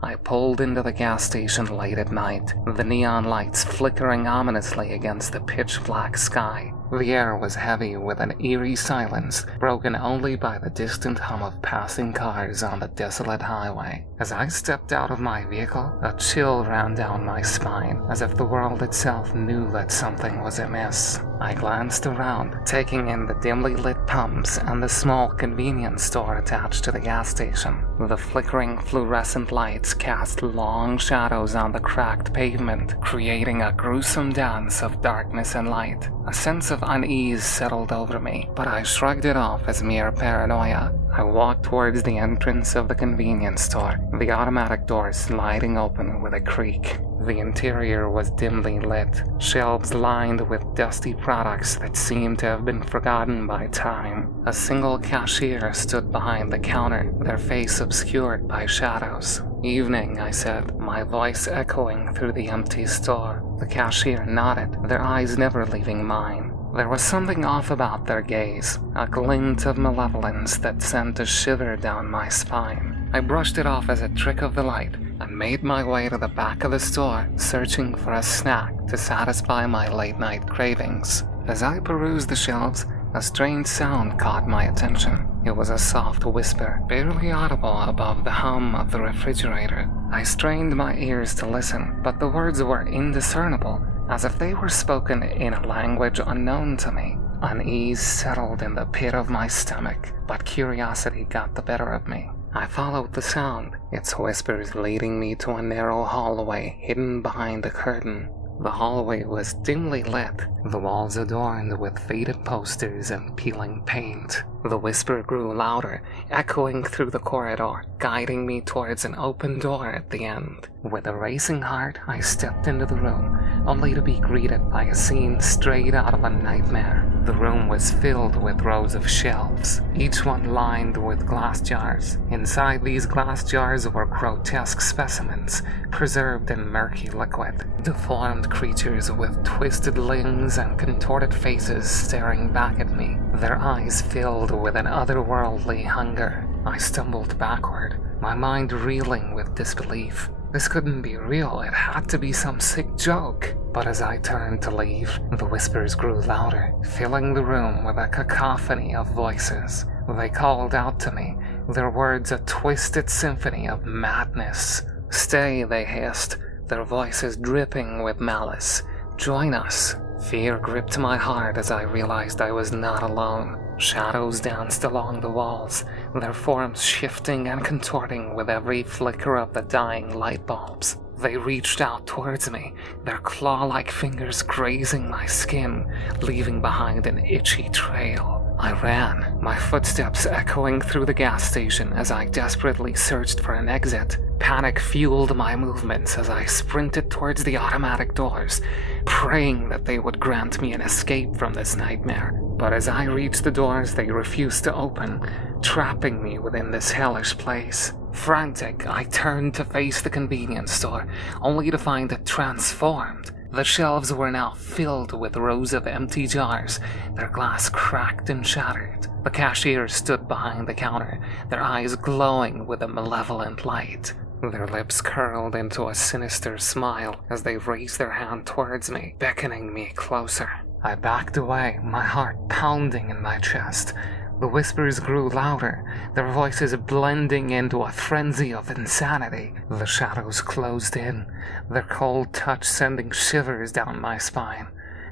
I pulled into the gas station late at night, the neon lights flickering ominously against the pitch-black sky. The air was heavy with an eerie silence, broken only by the distant hum of passing cars on the desolate highway. As I stepped out of my vehicle, a chill ran down my spine, as if the world itself knew that something was amiss. I glanced around, taking in the dimly lit pumps and the small convenience store attached to the gas station. The flickering fluorescent lights cast long shadows on the cracked pavement, creating a gruesome dance of darkness and light. A sense of unease settled over me, but I shrugged it off as mere paranoia. I walked towards the entrance of the convenience store, the automatic door sliding open with a creak. The interior was dimly lit, shelves lined with dusty products that seemed to have been forgotten by time. A single cashier stood behind the counter, their face obscured by shadows. "Evening," I said, my voice echoing through the empty store. The cashier nodded, their eyes never leaving mine. There was something off about their gaze, a glint of malevolence that sent a shiver down my spine. I brushed it off as a trick of the light and made my way to the back of the store, searching for a snack to satisfy my late-night cravings. As I perused the shelves, a strange sound caught my attention. It was a soft whisper, barely audible above the hum of the refrigerator. I strained my ears to listen, but the words were indiscernible, as if they were spoken in a language unknown to me. Unease settled in the pit of my stomach, but curiosity got the better of me. I followed the sound, its whispers leading me to a narrow hallway hidden behind a curtain. The hallway was dimly lit, the walls adorned with faded posters and peeling paint. The whisper grew louder, echoing through the corridor, guiding me towards an open door at the end. With a racing heart, I stepped into the room, only to be greeted by a scene straight out of a nightmare. The room was filled with rows of shelves, each one lined with glass jars. Inside these glass jars were grotesque specimens, preserved in murky liquid. Deformed creatures with twisted limbs and contorted faces staring back at me, their eyes filled with an otherworldly hunger. I stumbled backward, my mind reeling with disbelief. This couldn't be real, it had to be some sick joke. But as I turned to leave, the whispers grew louder, filling the room with a cacophony of voices. They called out to me, their words a twisted symphony of madness. "Stay," they hissed, their voices dripping with malice. "Join us." Fear gripped my heart as I realized I was not alone. Shadows danced along the walls, their forms shifting and contorting with every flicker of the dying light bulbs. They reached out towards me, their claw-like fingers grazing my skin, leaving behind an itchy trail. I ran, my footsteps echoing through the gas station as I desperately searched for an exit. Panic fueled my movements as I sprinted towards the automatic doors, praying that they would grant me an escape from this nightmare. But as I reached the doors, they refused to open, trapping me within this hellish place. Frantic, I turned to face the convenience store, only to find it transformed. The shelves were now filled with rows of empty jars, their glass cracked and shattered. The cashiers stood behind the counter, their eyes glowing with a malevolent light. Their lips curled into a sinister smile as they raised their hand towards me, beckoning me closer. I backed away, my heart pounding in my chest. The whispers grew louder, their voices blending into a frenzy of insanity. The shadows closed in, their cold touch sending shivers down my spine.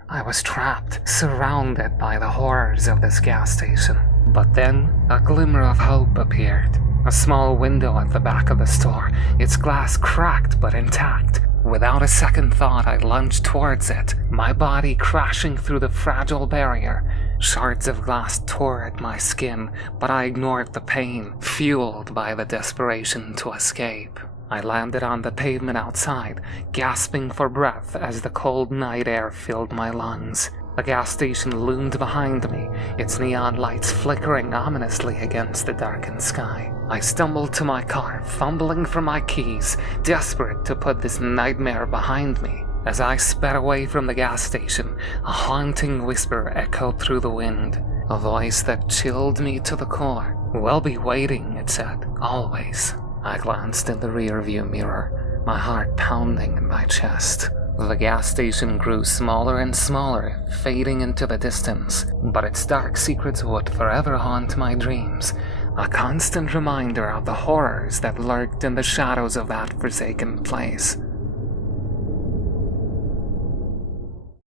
I was trapped, surrounded by the horrors of this gas station. But then, a glimmer of hope appeared. A small window at the back of the store, its glass cracked but intact. Without a second thought, I lunged towards it, my body crashing through the fragile barrier. Shards of glass tore at my skin, but I ignored the pain, fueled by the desperation to escape. I landed on the pavement outside, gasping for breath as the cold night air filled my lungs. The gas station loomed behind me, its neon lights flickering ominously against the darkened sky. I stumbled to my car, fumbling for my keys, desperate to put this nightmare behind me. As I sped away from the gas station, a haunting whisper echoed through the wind, a voice that chilled me to the core. "We'll be waiting," it said, "always." I glanced in the rearview mirror, my heart pounding in my chest. The gas station grew smaller and smaller, fading into the distance, but its dark secrets would forever haunt my dreams, a constant reminder of the horrors that lurked in the shadows of that forsaken place.